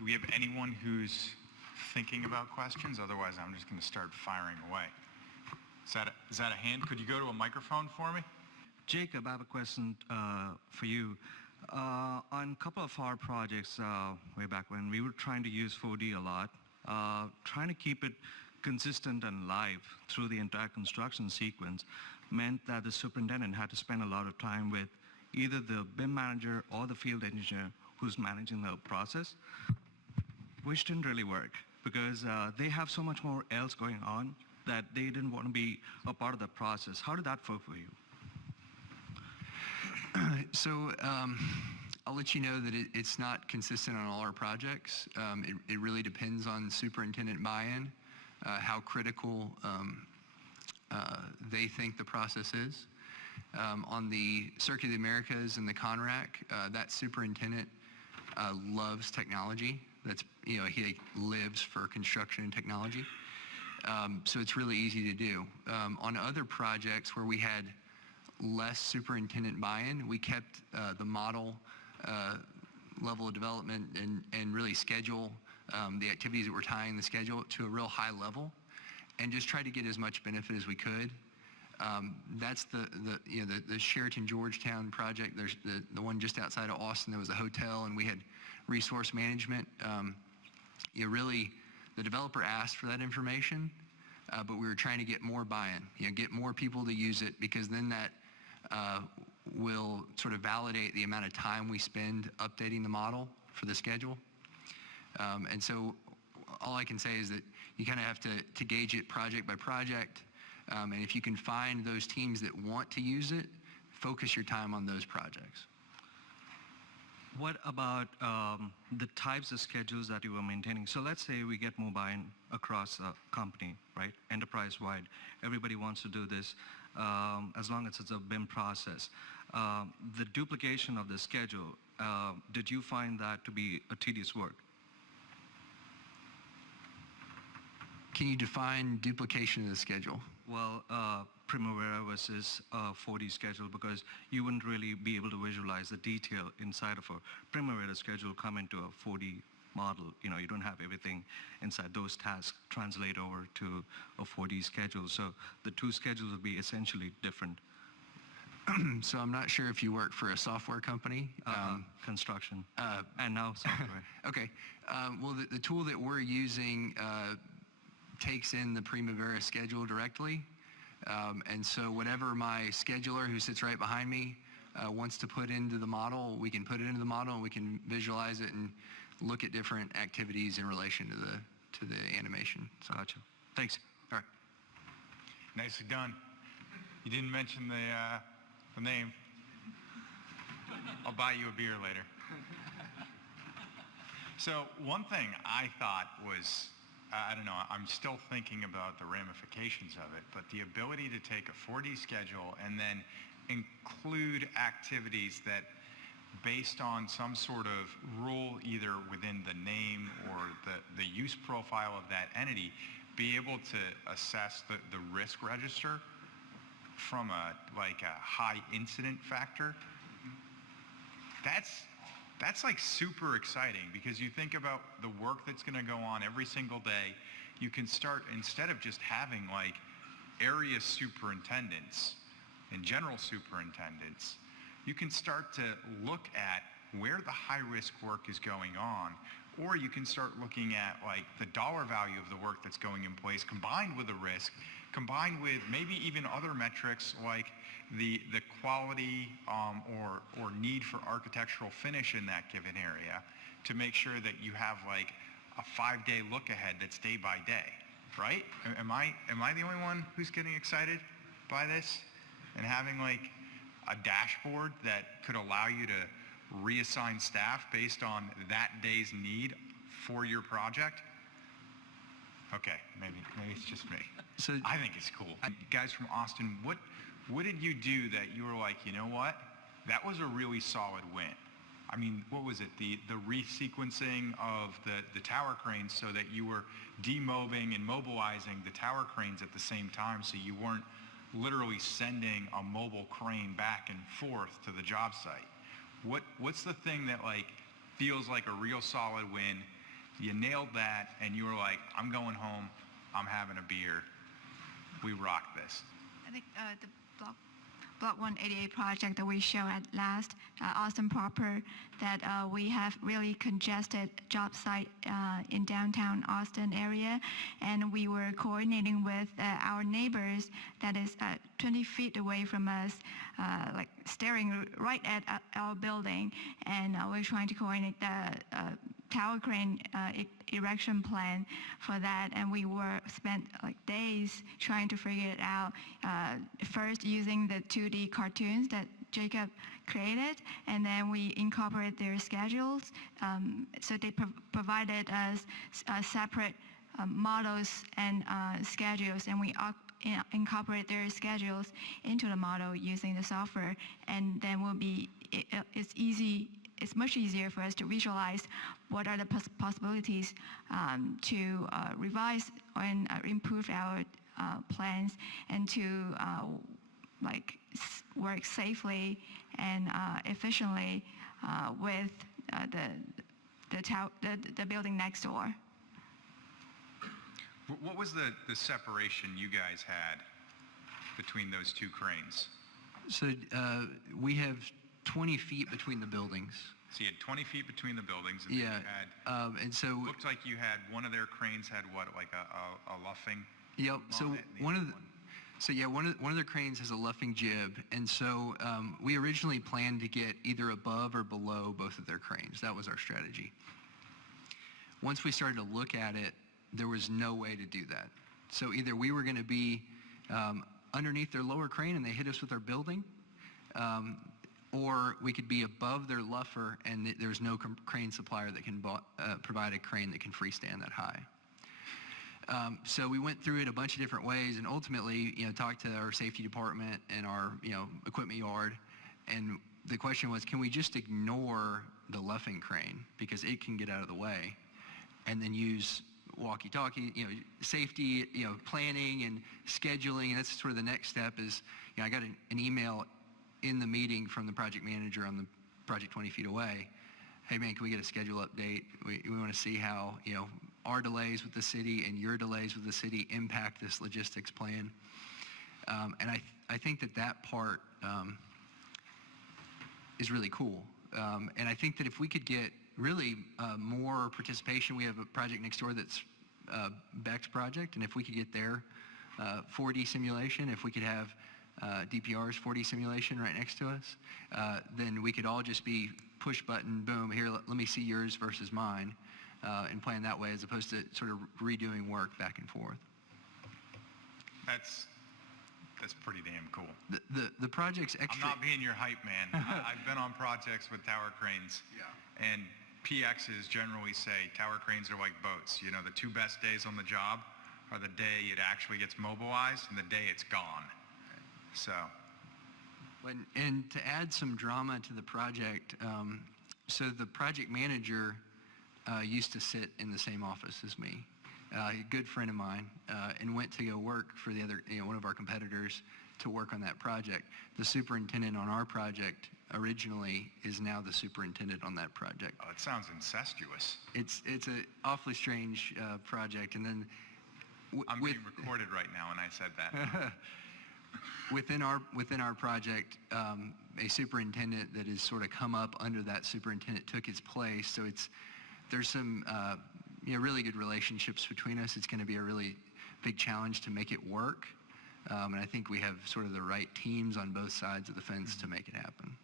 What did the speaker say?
Do we have anyone who's thinking about questions? Otherwise, I'm just going to start firing away. Is that a hand? Could you go to a microphone for me? Jacob, I have a question for you. On a couple of our projects way back when, we were trying to use 4D a lot, trying to keep it consistent and live through the entire construction sequence meant that the superintendent had to spend a lot of time with either the BIM manager or the field engineer who's managing the process, which didn't really work because they have so much more else going on that they didn't want to be a part of the process. How did that work for you? So I'll let you know that it's not consistent on all our projects. It really depends on superintendent buy-in, how critical they think the process is. On the Circuit of the Americas and the CONRAC, that superintendent loves technology. That's, he lives for construction and technology. So it's really easy to do. On other projects where we had less superintendent buy-in, we kept the model level of development and really schedule the activities that we're tying the schedule to a real high level and just try to get as much benefit as we could. That's the Sheraton Georgetown project. There's the one just outside of Austin. There was a hotel and we had resource management. Really the developer asked for that information, but we were trying to get more buy-in, get more people to use it, because then that will sort of validate the amount of time we spend updating the model for the schedule. And so all I can say is that you kind of have to gauge it project by project. And if you can find those teams that want to use it, focus your time on those projects. What about the types of schedules that you were maintaining? So let's say we get more buy-in across a company, right? Enterprise-wide. Everybody wants to do this as long as it's a BIM process. The duplication of the schedule, did you find that to be a tedious work? Can you define duplication of the schedule? Well, Primavera versus a 4D schedule, because you wouldn't really be able to visualize the detail inside of a Primavera schedule come into a 4D model. You don't have everything inside. Those tasks translate over to a 4D schedule. So the two schedules would be essentially different. So I'm not sure if you work for a software company. Construction. And now software. Okay. Well, the tool that we're using takes in the Primavera schedule directly. And so whatever my scheduler who sits right behind me wants to put into the model, we can put it into the model and we can visualize it and look at different activities in relation to the animation. So, gotcha. Thanks. All right. Nicely done. You didn't mention the name. I'll buy you a beer later. So one thing I thought was, I don't know, I'm still thinking about the ramifications of it, but the ability to take a 4D schedule and then include activities that, based on some sort of rule, either within the name or the use profile of that entity, be able to assess the risk register from a high incident factor. That's like super exciting, because you think about the work that's going to go on every single day. You can start, instead of just having like area superintendents and general superintendents, you can start to look at where the high risk work is going on, or you can start looking at like the dollar value of the work that's going in place combined with the risk, combined with maybe even other metrics like the quality or need for architectural finish in that given area, to make sure that you have like a 5-day look ahead that's day by day, right? Am I the only one who's getting excited by this and having like a dashboard that could allow you to reassign staff based on that day's need for your project? Okay, maybe it's just me. So I think it's cool. Guys from Austin, what did you do that you were like, you know what? That was a really solid win. I mean, what was it? The resequencing of the tower cranes, so that you were demobbing and mobilizing the tower cranes at the same time, so you weren't literally sending a mobile crane back and forth to the job site. What's the thing that like feels like a real solid win, You nailed that, and you were like, I'm going home, I'm having a beer. We rocked this. I think the Block 188 project that we show at last, Austin proper, that we have really congested job site in downtown Austin area, and we were coordinating with our neighbors that is 20 feet away from us, like staring right at our building, and we're trying to coordinate the tower crane erection plan for that, and we were spent like days trying to figure it out. First using the 2D cartoons that Jacob created, and then we incorporate their schedules. So they provided us separate models and schedules, and we incorporate their schedules into the model using the software, and then it's much easier for us to visualize what are the possibilities to revise and improve our plans, and to work safely and efficiently with the building next door. What was the separation you guys had between those two cranes? So we have 20 feet between the buildings. So you had 20 feet between the buildings, and Yeah, then you had, and so looked like you had, one of their cranes had what, like a luffing? yep. So on it, and the one of other the, one of their cranes has a luffing jib, and so we originally planned to get either above or below both of their cranes. That was our strategy. Once we started to look at it, there was no way to do that. So either we were going to be underneath their lower crane and they hit us with our building, or we could be above their luffer and there's no crane supplier that can provide a crane that can freestand that high. So we went through it a bunch of different ways, and ultimately, talked to our safety department and our, equipment yard, and the question was, can we just ignore the luffing crane because it can get out of the way, and then use walkie-talkie, safety, planning and scheduling, and that's sort of the next step is, I got an email in the meeting from the project manager on the project 20 feet away. Hey man, can we get a schedule update? We want to see how, our delays with the city and your delays with the city impact this logistics plan. And I think that part is really cool. And I think that if we could get really more participation, we have a project next door that's Beck's project, and if we could get their 4D simulation, if we could have DPR's 4D simulation right next to us, then we could all just be push button, boom, here, let me see yours versus mine, and plan that way as opposed to sort of redoing work back and forth. That's pretty damn cool. The project's extra. I'm not being your hype man. I've been on projects with tower cranes. Yeah. And PXs generally say tower cranes are like boats. The two best days on the job are the day it actually gets mobilized and the day it's gone. So. And to add some drama to the project, so the project manager used to sit in the same office as me, a good friend of mine, and went to go work for the other, one of our competitors to work on that project. The superintendent on our project originally is now the superintendent on that project. Oh, it sounds incestuous. It's an awfully strange project, and then I'm being recorded right now, and I said that. Within our project, a superintendent that has sort of come up under that superintendent took his place. So there's some really good relationships between us. It's going to be a really big challenge to make it work, and I think we have sort of the right teams on both sides of the fence to make it happen.